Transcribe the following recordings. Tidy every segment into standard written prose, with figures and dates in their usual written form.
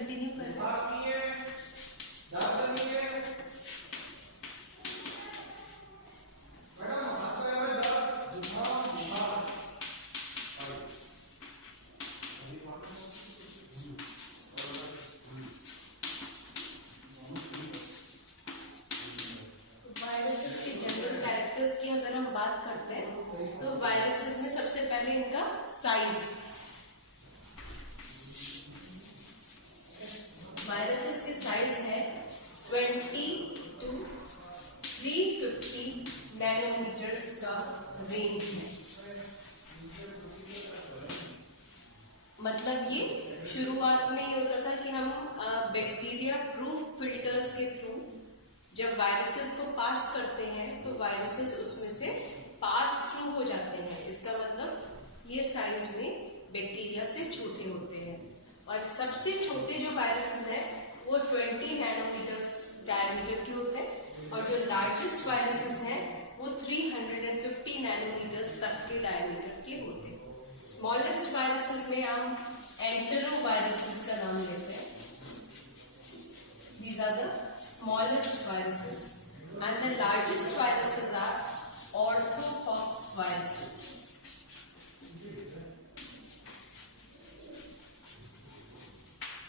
Continue कर रहे हैं। वायरसेस के जनरल कैरेक्टर्स की अगर हम बात करते हैं तो वायरसेस में सबसे पहले इनका साइज, वायरसेस की साइज है 20 to 350 नैनोमीटर्स का रेंज है। मतलब ये शुरुआत में ये होता था कि हम बैक्टीरिया प्रूफ फिल्टर्स के थ्रू जब वायरसेस को पास करते हैं तो वायरसेस उसमें से पास थ्रू हो जाते हैं। इसका मतलब ये साइज में बैक्टीरिया से छोटे होते हैं और सबसे छोटे जो वायरसेस हैं वो 20 नैनोमीटर्स डायमीटर के होते हैं और जो लार्जेस्ट वायरसेस हैं वो 350 नैनोमीटर्स तक के डायमीटर के होते हैं। स्मॉलेस्ट वायरसेस में हम एंटेरो वायरसेस का नाम लेते हैं। These are the smallest viruses and the largest viruses are orthopox viruses.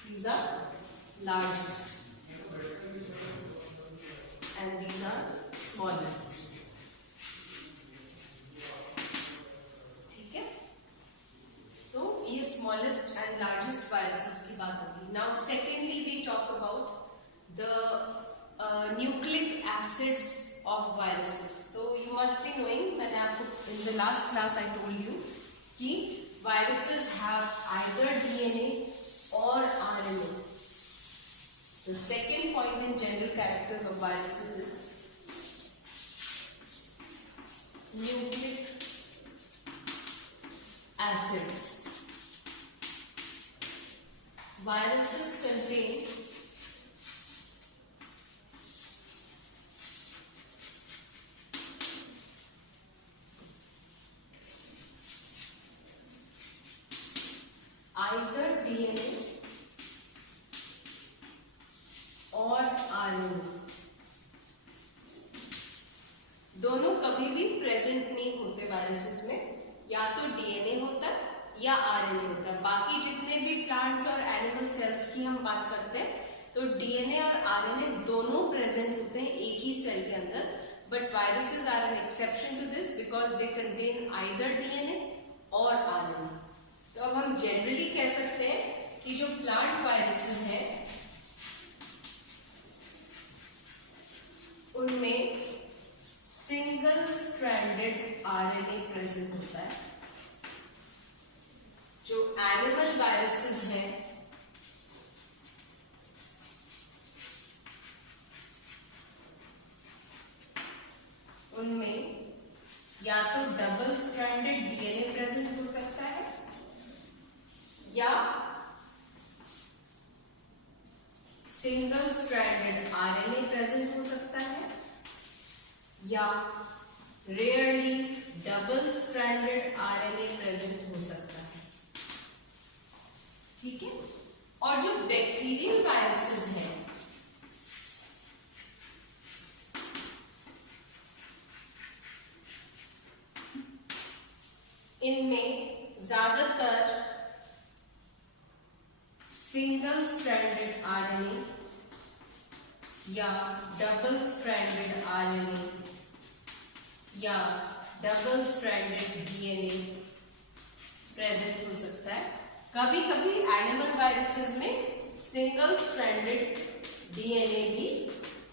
These are largest and these are smallest. ठीक है, तो ये smallest and largest viruses की बात होगी। Now secondly we talk about the nucleic acids of viruses. So you must be knowing, मैंने आपको in the last class I told you कि viruses have either DNA or RNA. The second point in general characters of viruses is nucleic acids. Viruses contain either DNA और RNA, दोनों कभी भी present नहीं होते viruses में। या तो डीएनए होता है या आरएनए होता है। बाकी जितने भी प्लांट्स और एनिमल सेल्स की हम बात करते हैं तो डीएनए और आरएनए दोनों प्रेजेंट होते हैं एक ही सेल के अंदर, but viruses are an exception to this because they contain either DNA और आरएनए। तो अब हम जनरली कह सकते हैं कि जो प्लांट वायरसेस हैं उनमें सिंगल स्ट्रैंडेड आरएनए प्रेजेंट होता है। जो एनिमल वायरसेस हैं उनमें या तो डबल स्ट्रैंडेड डीएनए प्रेजेंट हो सकता है या सिंगल स्ट्रैंडेड आरएनए प्रेजेंट हो सकता है या rarely double stranded RNA present हो सकता है। ठीक है, और जो बैक्टीरियल वायरसेस हैं इनमें ज्यादातर सिंगल स्ट्रैंडेड आरएनए या डबल स्ट्रैंडेड आरएनए या डबल स्ट्रैंडेड डीएनए प्रेजेंट हो सकता है। कभी कभी एनिमल वायरसेस में सिंगल स्ट्रैंडेड डीएनए भी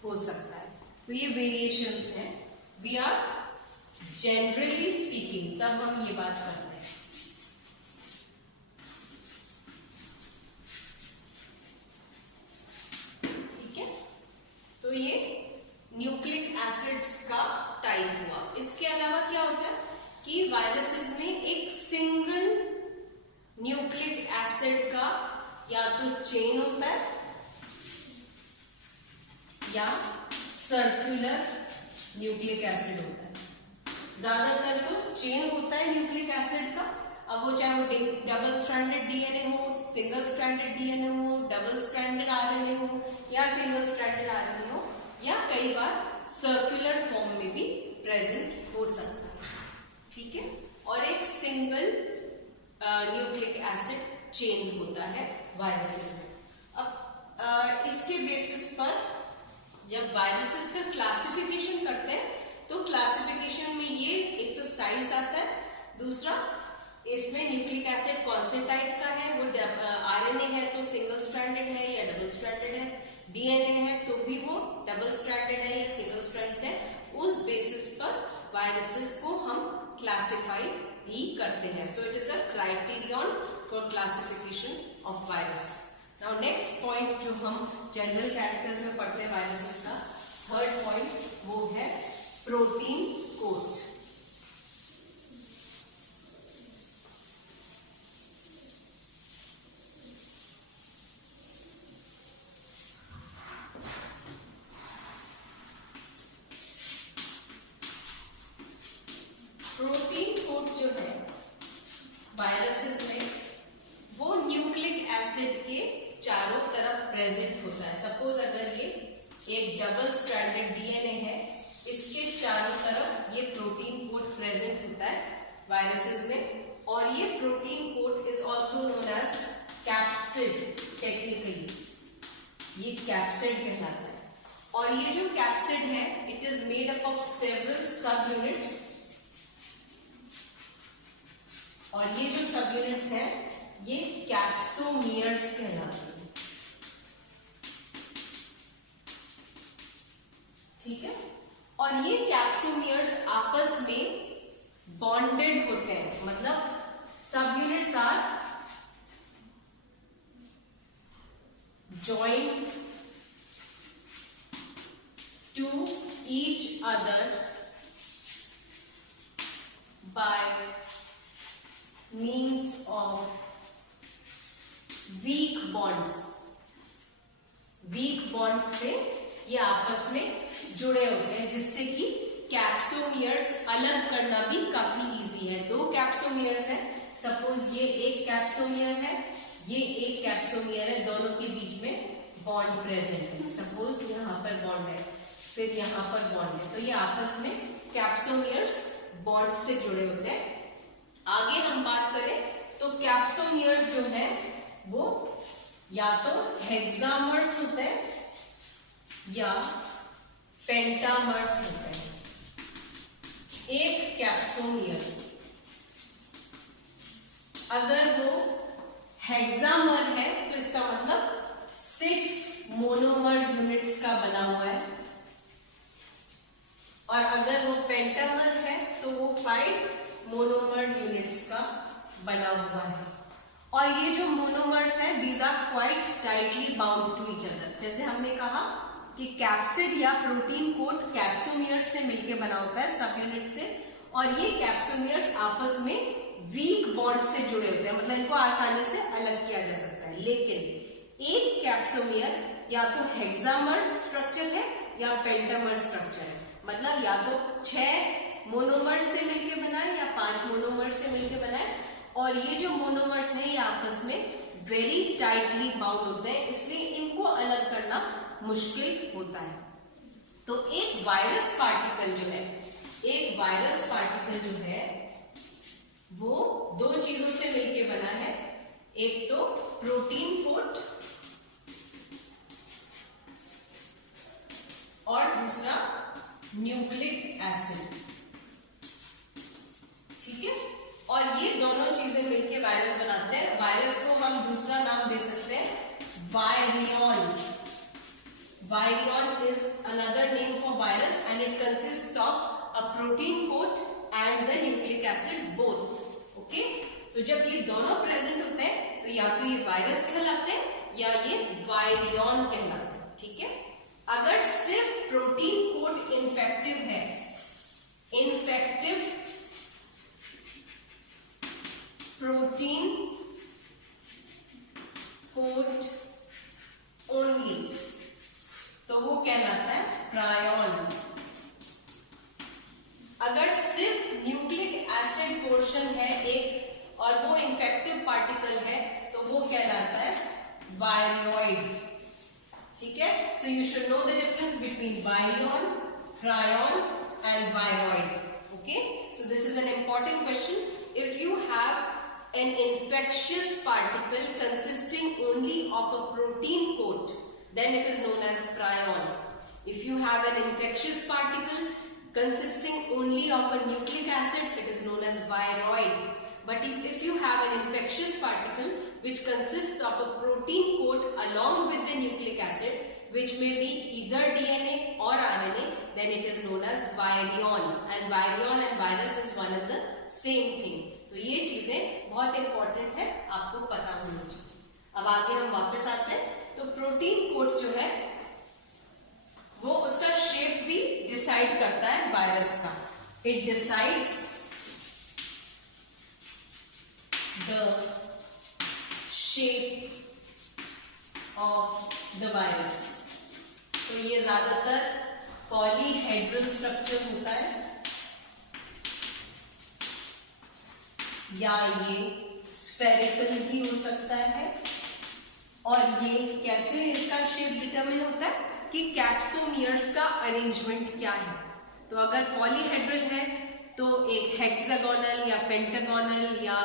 हो सकता है। तो ये वेरिएशंस हैं। वी आर जनरली स्पीकिंग तब हम ये बात करते हैं। तो ये न्यूक्लिक एसिड्स का टाइप हुआ। इसके अलावा क्या होता है कि वायरसेस में एक सिंगल न्यूक्लिक एसिड का या तो चेन होता है या सर्कुलर न्यूक्लिक एसिड होता है। ज्यादातर तो चेन होता है न्यूक्लिक एसिड का, अब वो चाहे वो डबल स्ट्रैंडेड डीएनए हो, सिंगल स्ट्रैंडेड डीएनए हो, डबल स्ट्रैंडेड आरएनए हो या सिंगल स्ट्रैंडेड आरएनए हो, या कई बार सर्कुलर फॉर्म में भी प्रेजेंट हो सकता है, ठीक है। और एक सिंगल न्यूक्लिक एसिड चेन होता है वायरसेस में। अब इसके बेसिस पर जब वायरसेस का क्लासिफिकेशन करते हैं तो क्लासिफिकेशन में ये एक तो साइज आता है, दूसरा इसमें न्यूक्लिक एसिड कौन से टाइप का है, वो आरएनए है तो सिंगल स्ट्रैंडेड है या डबल स्ट्रैंडेड है, डीएनए है तो भी वो डबल स्ट्रैंडेड है या सिंगल स्ट्रैंडेड है, उस बेसिस पर वायरसेस को हम क्लासिफाई भी करते हैं। So it is a criterion for classification of viruses. Now next point जो हम जनरल कैरेक्टर्स में पढ़ते हैं वायरसेस का, थर्ड पॉइंट वो है प्रोटीन कोड। प्रोटीन कोड जो है वायरसेस में वो न्यूक्लिक एसिड के चारों तरफ प्रेजेंट होता है। सपोज अगर ये एक डबल स्ट्रैंडेड डीएनए है, इसके चारों तरफ ये प्रोटीन कोड प्रेजेंट होता है वायरसेस में, और ये protein coat is also known as capsid. Technically ये कैप्सिड कहलाता है, और ये जो कैप्सिड है it is made up of several sub units, और ये जो सब यूनिट्स हैं ये कैप्सोमियर्स कहलाते हैं, ठीक है। और ये कैप्सोमियर्स आपस में बॉन्डेड होते हैं, मतलब sub units are joined to each other by means of weak bonds। weak bonds से ये आपस में जुड़े होते हैं, जिससे कि कैप्सोमियर्स अलग करना भी काफी इजी है। दो कैप्सोमियर्स है, सपोज ये एक कैप्सोमियर है, ये एक कैप्सोमियर है, दोनों के बीच में बॉन्ड प्रेजेंट है। सपोज यहाँ पर बॉन्ड है, फिर यहाँ पर बॉन्ड है, तो ये आपस में कैप्सोमियर्स बॉन्ड से जुड़े होते हैं। आगे हम बात करें तो कैप्सोमियर्स जो है वो या तो हेक्सामर्स होते हैं या पेंटामर्स होते हैं। एक कैप्सोमियर अगर वो हेक्सामर है तो इसका मतलब 6 मोनोमर यूनिट्स का बना हुआ है, और अगर वो पेंटामर है तो वो 5 मोनोमर यूनिट्स का बना हुआ है। और ये जो मोनोमर्स हैं these are quite tightly bound to each other. जैसे हमने कहा कि कैप्सिड या प्रोटीन कोड कैप्सोमियर्स से मिलकर बना होता है, सब यूनिट से, और ये कैप्सोमियर्स आपस में वीक बॉन्ड से जुड़े होते हैं, मतलब इनको आसानी से अलग किया जा सकता है। लेकिन एक कैप्सोमियर या तो हेक्सामर स्ट्रक्चर है या पेंटामर स्ट्रक्चर है, मतलब या तो 6 मोनोमर्स से मिलकर बना है या 5 मोनोमर्स से मिलकर बना है, और ये जो मोनोमर्स हैं ये आपस में वेरी टाइटली बाउंड होते हैं, इसलिए इनको अलग करना मुश्किल होता है। तो एक वायरस पार्टिकल जो है वो 2 चीजों से मिलकर बना है, एक तो प्रोटीन कोड और दूसरा न्यूक्लिक एसिड, ठीक है। और ये दोनों चीजें मिलकर वायरस बनाते हैं। वायरस को हम दूसरा नाम दे सकते हैं virion. Virion is another name for virus and it consists of a protein code and the nucleic acid both. Okay, तो जब ये दोनों प्रेजेंट होते हैं तो या तो ये वायरस कहलाते हैं या ये वायरियन कहलाते हैं, ठीक है। अगर सिर्फ प्रोटीन कोड इन्फेक्टिव है, इन्फेक्टिव प्रोटीन कोड ओनली, तो वो कहलाता है प्रायोन। अगर सिर्फ न्यूक्लिक एसिड पोर्शन है एक और वो इन्फेक्टिव पार्टिकल है तो वो कहलाता है वायरॉइड। ठीक है, so you should know the difference between virion, prion and viroid. Okay, so this is an important question. If you have an infectious particle consisting only of a protein coat, then it is known as prion. If you have an infectious particle consisting only of a nucleic acid, it is known as viroid. But if you have an infectious particle which consists of a protein coat along with the nucleic acid, which may be either DNA or RNA, then it is known as virion. And virion and virus is one and the same thing. तो ये चीजें बहुत important है, आपको पता होनी चाहिए। अब आगे हम वापस आते हैं। तो प्रोटीन कोट जो है वो उसका शेप भी डिसाइड करता है वायरस का। It decides the shape of the virus. तो ये ज्यादातर पॉलीहेड्रल स्ट्रक्चर होता है या ये स्फेरिकल भी हो सकता है। और ये कैसे इसका शेप डिटरमिन होता है कि कैप्सोमियर्स का अरेंजमेंट क्या है। तो अगर पॉलीहेड्रल है तो एक हेक्सागोनल या पेंटागोनल या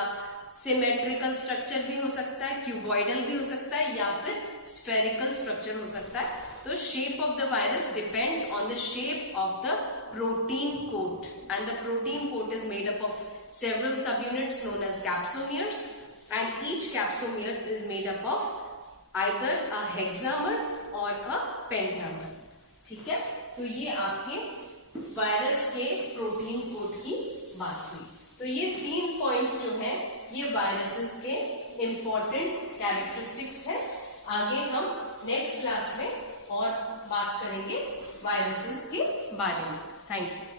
सिमेट्रिकल स्ट्रक्चर भी हो सकता है, क्यूबॉइडल भी हो सकता है या फिर स्फेरिकल स्ट्रक्चर हो सकता है। तो shape of the virus depends on the shape of the protein coat, and the protein coat is made up of several subunits known as capsomeres, and each capsomere is made up of either a hexamer or a pentamer। ठीक है, तो ये आपके virus के protein coat की बात हुई। तो ये 3 पॉइंट्स जो हैं ये वायरसेस के इंपॉर्टेंट कैरेक्टरिस्टिक्स है। आगे हम नेक्स्ट क्लास में और बात करेंगे वायरसेस के बारे में। Thank you.